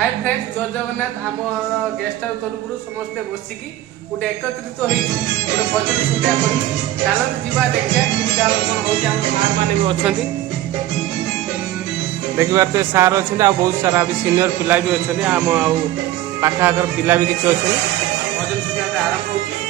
hi friends जय जगन्नाथ आम guest house तरफ समस्ते बसिकी गोटे एकत्रित हो भजन संध्या कर चलते जीवा देखिया कौन हो सार मैंने भी अच्छा देखिबार तो सार अच्छा बहुत सारा भी सीनियर पिला भी अच्छा आम आखर पिला भी किसी अच्छे भजन संध्या आरंभ हो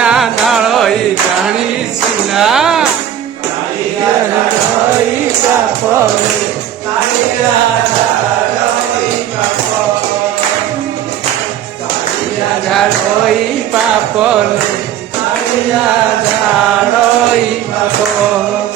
नाळई गाणी सिना झाड़ई पापल झाड़ई पापल